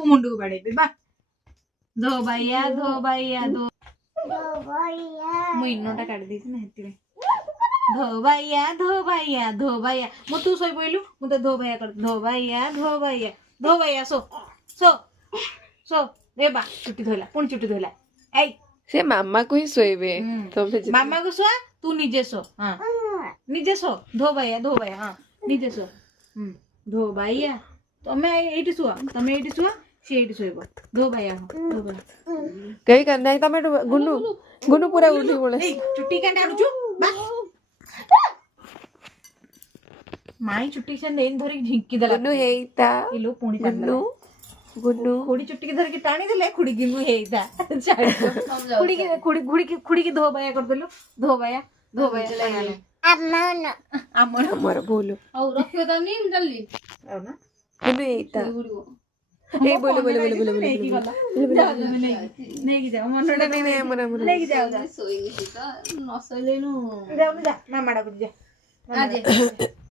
मु मुंड को बाड़ेबे बा धो भैया धो भैया धो मु इनोटा काट देती ना हेती धो भैया मु तू सोई पइलु मु तो धो भैया कर धो भैया सो सो सो रे बा चुट्टी धोला पुणी चुट्टी धोला ए से मामा को ही सोएबे तबे मामा को सो तू निजे सो हां निजे सो धो भैया हां निजे सो धो भैया तमे एठी सुआ तमे एठी सुआ से एठी सोइबो धो भैया कई करना है तमे गुन्नू गुन्नू पूरा उठी बोले ए चुट्टी कांड आनुचु बा माई चुट्टी से नेन धरि झिंकी देला गुन्नू हेइता इलो पुणी गुन्नू गुन्नू खुड़ी चुट्टी के धर के टाणी देले खुड़ी की मु हेइता खुड़ी की धो भैया कर देलु धो भैया हमर बोलो और रखियो त नहीं जल्दी औ ना गुन्नू हेइता ए बोलो नहीं की जाओ मन नहीं हमर नहीं जाओ सोई गई त नसलेनु जा मामा डा जा